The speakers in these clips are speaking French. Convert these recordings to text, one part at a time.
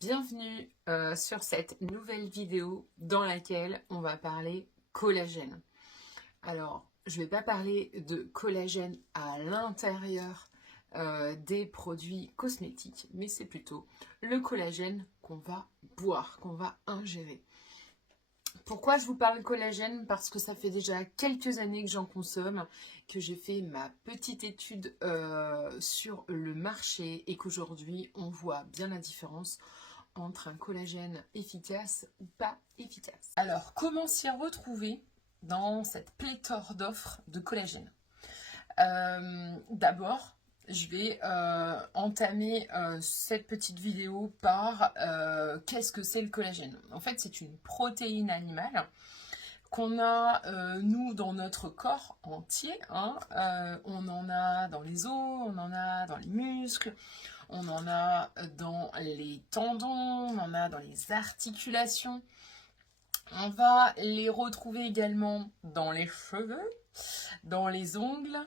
Bienvenue sur cette nouvelle vidéo dans laquelle on va parler collagène. Alors, je ne vais pas parler de collagène à l'intérieur des produits cosmétiques, mais c'est plutôt le collagène qu'on va boire, qu'on va ingérer. Pourquoi je vous parle collagène? Parce que ça fait déjà quelques années que j'en consomme, que j'ai fait ma petite étude sur le marché et qu'aujourd'hui on voit bien la différence entre un collagène efficace ou pas efficace. Alors, comment s'y retrouver dans cette pléthore d'offres de collagène? D'abord, je vais entamer cette petite vidéo par qu'est-ce que c'est le collagène. En fait, c'est une protéine animale qu'on a, nous, dans notre corps entier. On en a dans les os, on en a dans les muscles, on en a dans les tendons, on en a dans les articulations. On va les retrouver également dans les cheveux, dans les ongles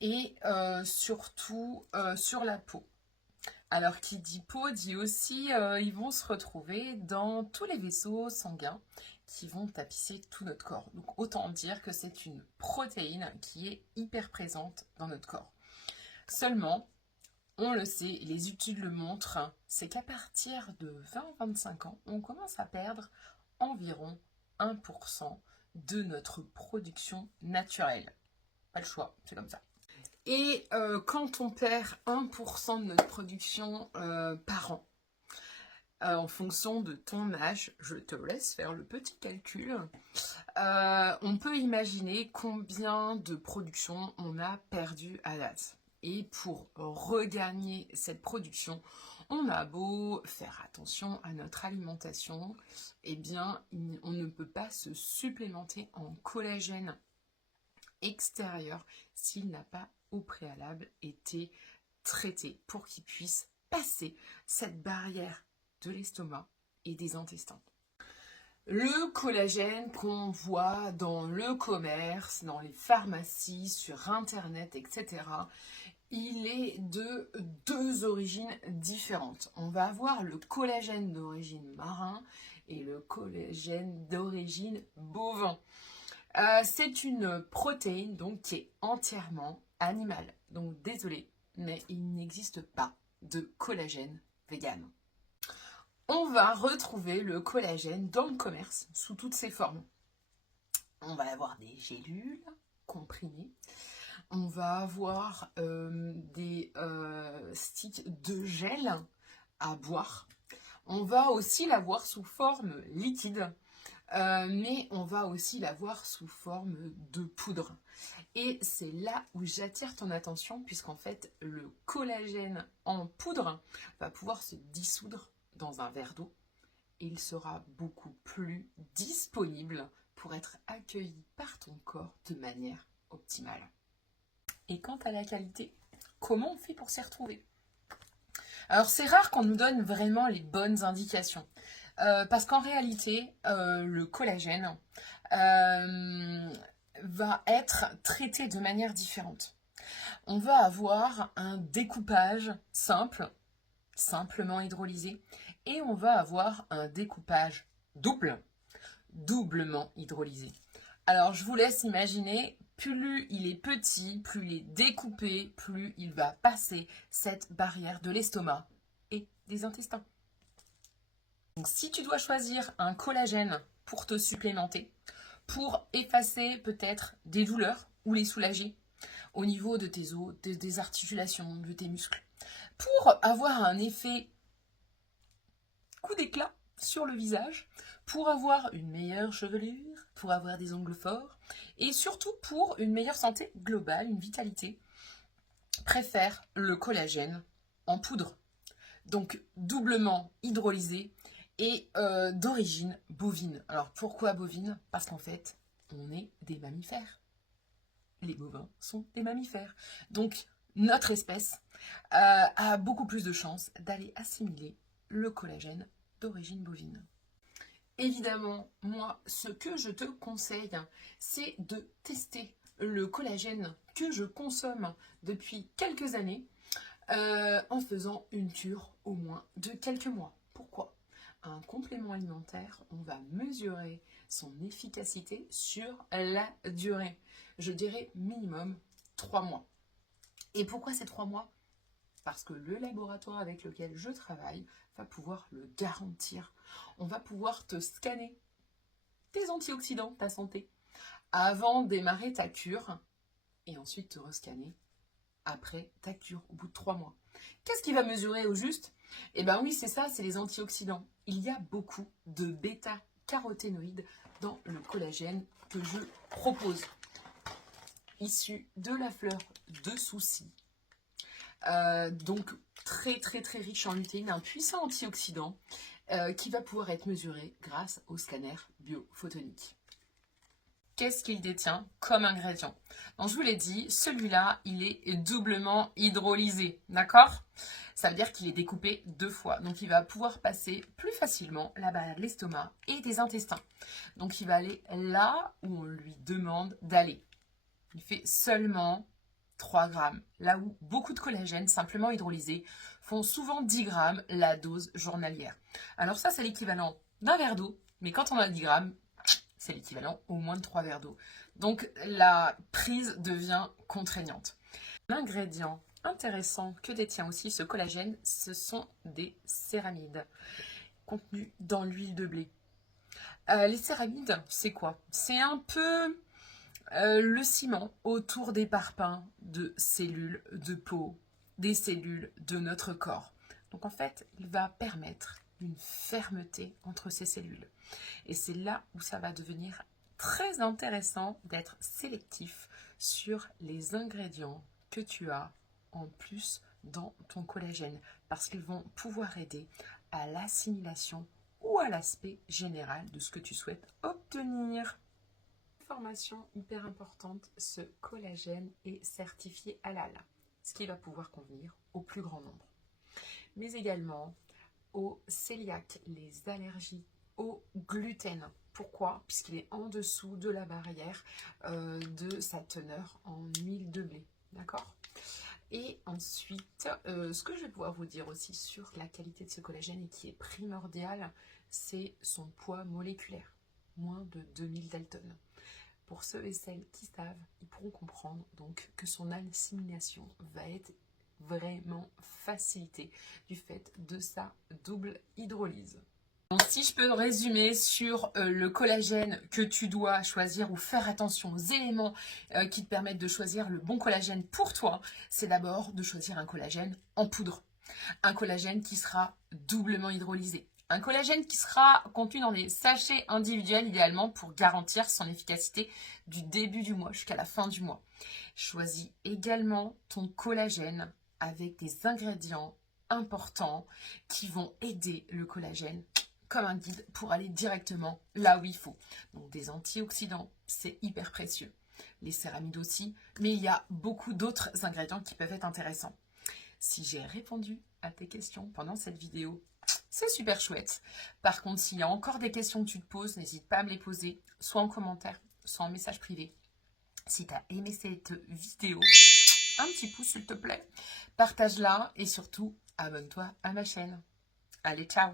et surtout sur la peau. Alors qui dit peau dit aussi ils vont se retrouver dans tous les vaisseaux sanguins qui vont tapisser tout notre corps. Donc autant dire que c'est une protéine qui est hyper présente dans notre corps. Seulement, on le sait, les études le montrent, c'est qu'à partir de 20-25 ans, on commence à perdre environ 1% de notre production naturelle. Pas le choix, c'est comme ça. Et quand on perd 1% de notre production par an, en fonction de ton âge, je te laisse faire le petit calcul, on peut imaginer combien de production on a perdu à date. Et pour regagner cette production, on a beau faire attention à notre alimentation, eh bien, on ne peut pas se supplémenter en collagène extérieur s'il n'a pas au préalable été traité pour qu'il puisse passer cette barrière de l'estomac et des intestins. Le collagène qu'on voit dans le commerce, dans les pharmacies, sur internet, etc., il est de deux origines différentes. On va avoir le collagène d'origine marin et le collagène d'origine bovin. C'est une protéine donc qui est entièrement animale. Donc désolé, mais il n'existe pas de collagène vegan. On va retrouver le collagène dans le commerce sous toutes ses formes. On va avoir des gélules comprimées. On va avoir des sticks de gel à boire. On va aussi l'avoir sous forme liquide. Mais on va aussi l'avoir sous forme de poudre. Et c'est là où j'attire ton attention, puisqu'en fait, le collagène en poudre va pouvoir se dissoudre dans un verre d'eau et il sera beaucoup plus disponible pour être accueilli par ton corps de manière optimale. Et quant à la qualité, comment on fait pour s'y retrouver? Alors c'est rare qu'on nous donne vraiment les bonnes indications. Parce qu'en réalité, le collagène va être traité de manière différente. On va avoir un découpage simple, simplement hydrolysé, et on va avoir un découpage double, doublement hydrolysé. Alors je vous laisse imaginer, plus il est petit, plus il est découpé, plus il va passer cette barrière de l'estomac et des intestins. Donc si tu dois choisir un collagène pour te supplémenter, pour effacer peut-être des douleurs ou les soulager au niveau de tes os, des articulations, de tes muscles, pour avoir un effet coup d'éclat sur le visage, pour avoir une meilleure chevelure, pour avoir des ongles forts et surtout pour une meilleure santé globale, une vitalité, préfère le collagène en poudre. Donc doublement hydrolysé et d'origine bovine. Alors pourquoi bovine? Parce qu'en fait, on est des mammifères. Les bovins sont des mammifères. Donc notre espèce a beaucoup plus de chances d'aller assimiler le collagène d'origine bovine. Évidemment, moi, ce que je te conseille, c'est de tester le collagène que je consomme depuis quelques années en faisant une cure au moins de quelques mois. Pourquoi? complément alimentaire, on va mesurer son efficacité sur la durée. Je dirais minimum 3 mois. Et pourquoi ces 3 mois? Parce que le laboratoire avec lequel je travaille va pouvoir le garantir. On va pouvoir te scanner tes antioxydants, ta santé, avant de démarrer ta cure et ensuite te rescanner après ta cure au bout de 3 mois. Qu'est-ce qui va mesurer au juste? Eh bien oui, c'est ça, c'est les antioxydants. Il y a beaucoup de bêta-caroténoïdes dans le collagène que je propose, issu de la fleur de souci. Donc très riche en lutéine, un puissant antioxydant qui va pouvoir être mesuré grâce au scanner biophotonique. Qu'est-ce qu'il détient comme ingrédient? Donc, je vous l'ai dit, celui-là, il est doublement hydrolysé, d'accord? Ça veut dire qu'il est découpé 2 fois. Donc, il va pouvoir passer plus facilement la barrière de l'estomac et des intestins. Donc, il va aller là où on lui demande d'aller. Il fait seulement 3 grammes. Là où beaucoup de collagène, simplement hydrolysé, font souvent 10 grammes la dose journalière. Alors ça, c'est l'équivalent d'un verre d'eau. Mais quand on a 10 grammes, c'est l'équivalent au moins de 3 verres d'eau. Donc la prise devient contraignante. L'ingrédient intéressant que détient aussi ce collagène, ce sont des céramides contenus dans l'huile de blé. Les céramides, c'est quoi? C'est un peu le ciment autour des parpaings de cellules de peau, des cellules de notre corps. Donc en fait, il va permettre une fermeté entre ces cellules. Et c'est là où ça va devenir très intéressant d'être sélectif sur les ingrédients que tu as en plus dans ton collagène, parce qu'ils vont pouvoir aider à l'assimilation ou à l'aspect général de ce que tu souhaites obtenir. Information hyper importante, ce collagène est certifié halal, ce qui va pouvoir convenir au plus grand nombre. Mais également aux cœliaques, les allergies au gluten. Pourquoi? Puisqu'il est en dessous de la barrière de sa teneur en huile de blé. D'accord? Et ensuite, ce que je vais pouvoir vous dire aussi sur la qualité de ce collagène et qui est primordial, c'est son poids moléculaire, moins de 2000 Dalton. Pour ceux et celles qui savent, ils pourront comprendre donc que son assimilation va être vraiment facilitée du fait de sa double hydrolyse. Donc, si je peux résumer sur le collagène que tu dois choisir ou faire attention aux éléments qui te permettent de choisir le bon collagène pour toi, c'est d'abord de choisir un collagène en poudre. Un collagène qui sera doublement hydrolysé. Un collagène qui sera contenu dans des sachets individuels idéalement pour garantir son efficacité du début du mois jusqu'à la fin du mois. Choisis également ton collagène avec des ingrédients importants qui vont aider le collagène comme un guide pour aller directement là où il faut. Donc des antioxydants, c'est hyper précieux. Les céramides aussi, mais il y a beaucoup d'autres ingrédients qui peuvent être intéressants. Si j'ai répondu à tes questions pendant cette vidéo, c'est super chouette. Par contre, s'il y a encore des questions que tu te poses, n'hésite pas à me les poser, soit en commentaire, soit en message privé. Si tu as aimé cette vidéo, un petit pouce s'il te plaît, partage-la et surtout, abonne-toi à ma chaîne. Allez, ciao!